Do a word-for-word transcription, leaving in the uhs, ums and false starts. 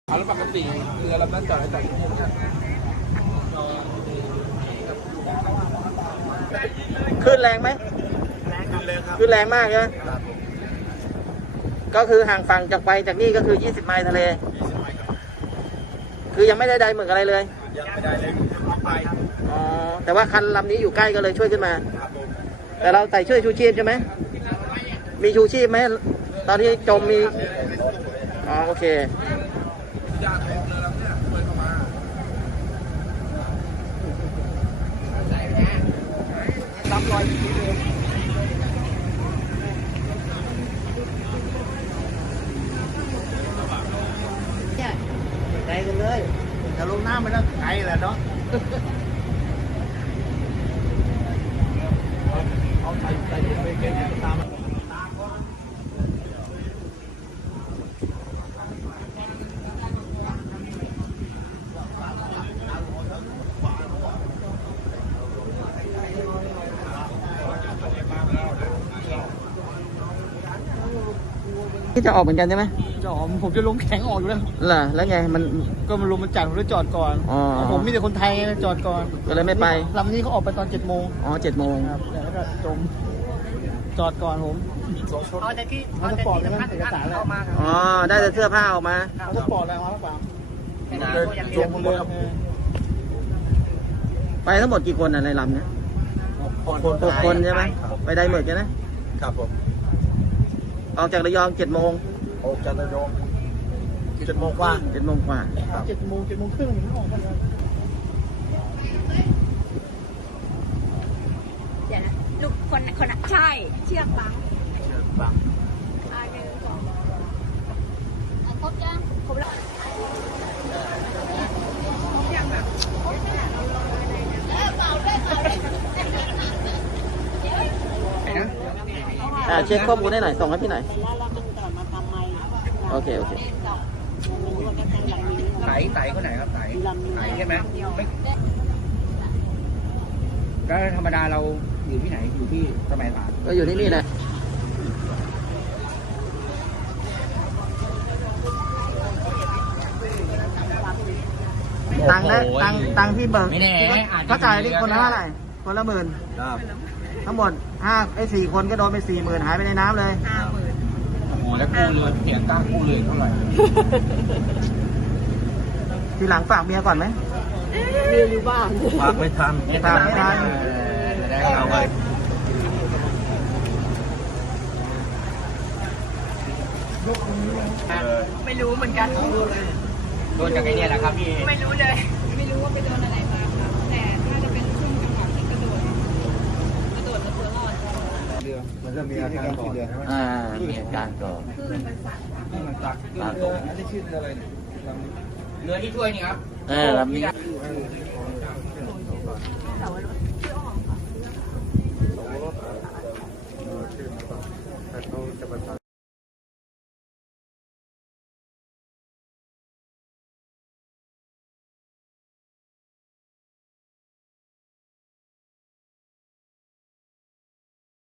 แล้วปกติเรือลำนั้นจอดอะไรจอดที่นี่นะคลื่นแรงไหมคลื่นแรงมากใช่ไหมก็คือห่างฝั่งจากไปจากนี่ก็คือยี่สิบไมล์ทะเลคือยังไม่ได้ใดหมึกอะไรเลยยังไม่ได้เลยไปอ๋อแต่ว่าคันลำนี้อยู่ใกล้ก็เลยช่วยขึ้นมาแต่เราใส่ช่วยชูชีพใช่ไหมมีชูชีพไหมตอนที่จมมีอ๋อโอเครับรอยไกลกันเลยจะลงน้ำไปแล้วไกลแหละเนาะเอาใส่ใส่ไปเก็บตามที่จะออกเหมือนกันใช่ไหมจะออกผมจะลงแข็งออกอยู่แล้วเหรอแล้วไงมันก็มันลงมันจัดผมเลยจอดก่อนอ๋อผมมีแต่คนไทยจอดก่อนก็เลยไม่ไปลำนี้เขาออกไปตอนเจ็ดโมงอ๋อเจ็ดโมงครับแล้วก็จมจอดก่อนผมเอาแต่ที่เอาแต่ที่สำคัญเอกสารแล้วอ๋อได้แต่เสื้อผ้าออกมาเอาสปอร์ตอะไรมาหรือเปล่าจมหมดครับไปทั้งหมดกี่คนอ่ะในลำเนี้ยหกคนใช่ไหมไปได้หมดใช่ไหมครับผมออกจากระยองเจ็ดโมงออกจากระยองเจ็ดโมงกว่าเจ็ดโมงกว่าเจ็ดโมงเจ็ดโมงครึ่งผมออกกันแล้วเดี๋ยวนะลูกคนคนใช่เชือกบังเชือกบังอ่าหนึ่งสองเอาครบยังครบแล้วยังแบบครบเนี่ยเราลงอะไรเนี่ยเออเปล่าด้วยเปล่าด้วยอ่าเช็คข้อมูลให้หน่อยส่งให้พี่หน่อยโอเคโอเคไต่ไต่คนไหนครับไต่ไต่ใช่ไหมแล้วธรรมดาเราอยู่ที่ไหนอยู่ที่สมัยผ่านก็อยู่ที่นี่แหละตังค์นะตังค์ตังค์ที่เบิกเขาจ่ายที่คนละเท่าไหร่คนละหมื่นทั้งหมดห้าไอ้สี่คนก็โดนไปสี่หมื่นหายไปในน้ำเลยห้าหมื่นโอ้แล้วกู้เรือเสียตั้งกู้เรือเท่าไหร่ทีหลังฝากเมียก่อนไหมเรียนอยู่บ้านฝากไม่ทันฝากไม่ทันเอาไว้ไม่รู้เหมือนกันโดนจากไอ้นี่แหละครับพี่ไม่รู้เลยไม่รู้ว่าไปโดนอะไรมาครับแต่น่าจะเป็นช่วงจังหวะที่กระโดดกระโดดแล้วตัวรอดเรือมันจะมีอาการก่อนอ่ามีอาการก่อนคือมันสั่นมันตักเรืออันนี้ชื่อเรืออะไรเนี่ยเรือที่ช่วยนี่ครับเออลำนี้เขาจะประสาน